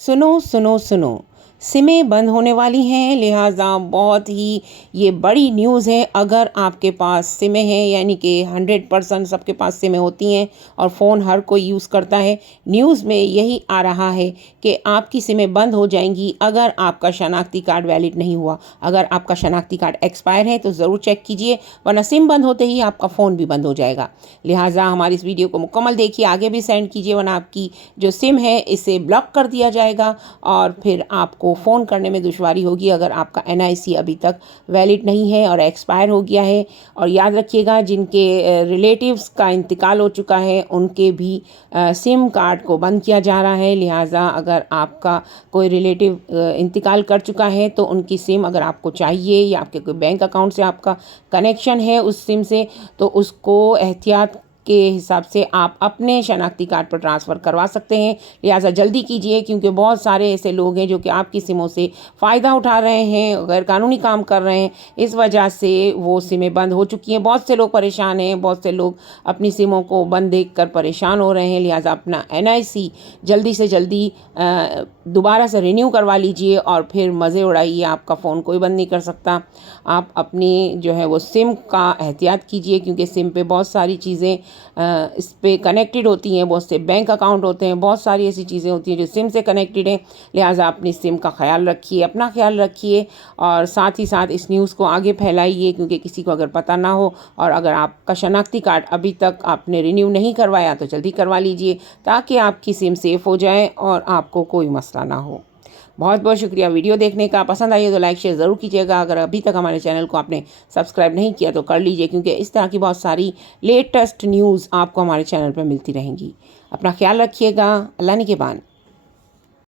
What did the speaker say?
सुनो सुनो सुनो, सिमें बंद होने वाली हैं, लिहाजा बहुत ही ये बड़ी न्यूज़ है। अगर आपके पास सिमें हैं, यानी कि 100% सबके पास सिमें होती हैं और फ़ोन हर कोई यूज़ करता है। न्यूज़ में यही आ रहा है कि आपकी सिमें बंद हो जाएंगी अगर आपका शनाख्ती कार्ड वैलिड नहीं हुआ। अगर आपका शनाख्ती कार्ड एक्सपायर है तो ज़रूर चेक कीजिए, वरना सिम बंद होते ही आपका फ़ोन भी बंद हो जाएगा। लिहाजा हमारी इस वीडियो को मुकम्मल देखिए, आगे भी सेंड कीजिए, वरना आपकी जो सिम है इसे ब्लॉक कर दिया जाएगा और फिर आपको फ़ोन करने में दुश्वारी होगी अगर आपका एनआईसी अभी तक वैलिड नहीं है और एक्सपायर हो गया है। और याद रखिएगा, जिनके रिलेटिव्स का इंतकाल हो चुका है उनके भी सिम कार्ड को बंद किया जा रहा है। लिहाजा अगर आपका कोई रिलेटिव इंतकाल कर चुका है तो उनकी सिम अगर आपको चाहिए, या आपके कोई बैंक अकाउंट से आपका कनेक्शन है उस सिम से, तो उसको एहतियात के हिसाब से आप अपने शनाख्ती कार्ड पर ट्रांसफ़र करवा सकते हैं। लिहाजा जल्दी कीजिए, क्योंकि बहुत सारे ऐसे लोग हैं जो कि आपकी सिमों से फ़ायदा उठा रहे हैं, गैरकानूनी काम कर रहे हैं। इस वजह से वो सिमें बंद हो चुकी हैं। बहुत से लोग परेशान हैं, बहुत से लोग अपनी सिमों को बंद देखकर परेशान हो रहे हैं। लिहाजा अपना एनआईसी जल्दी से जल्दी दोबारा से रिन्यू करवा लीजिए और फिर मज़े उड़ाइए। आपका फ़ोन कोई बंद नहीं कर सकता। आप अपनी जो है वो सिम का एहतियात कीजिए, क्योंकि सिम पे बहुत सारी चीज़ें इस पे कनेक्टेड होती हैं, बहुत से बैंक अकाउंट होते हैं, बहुत सारी ऐसी चीज़ें होती हैं जो सिम से कनेक्टेड हैं। लिहाजा अपनी सिम का ख्याल रखिए, अपना ख्याल रखिए और साथ ही साथ इस न्यूज़ को आगे फैलाइए, क्योंकि किसी को अगर पता ना हो। और अगर आपका शनाख्ती कार्ड अभी तक आपने रिन्यू नहीं करवाया तो जल्दी करवा लीजिए, ताकि आपकी सिम सेफ़ हो जाए और आपको कोई मसला ना हो। बहुत बहुत शुक्रिया वीडियो देखने का। पसंद आई तो लाइक शेयर ज़रूर कीजिएगा। अगर अभी तक हमारे चैनल को आपने सब्सक्राइब नहीं किया तो कर लीजिए, क्योंकि इस तरह की बहुत सारी लेटेस्ट न्यूज़ आपको हमारे चैनल पर मिलती रहेंगी। अपना ख्याल रखिएगा। अल्लाह निगहबान।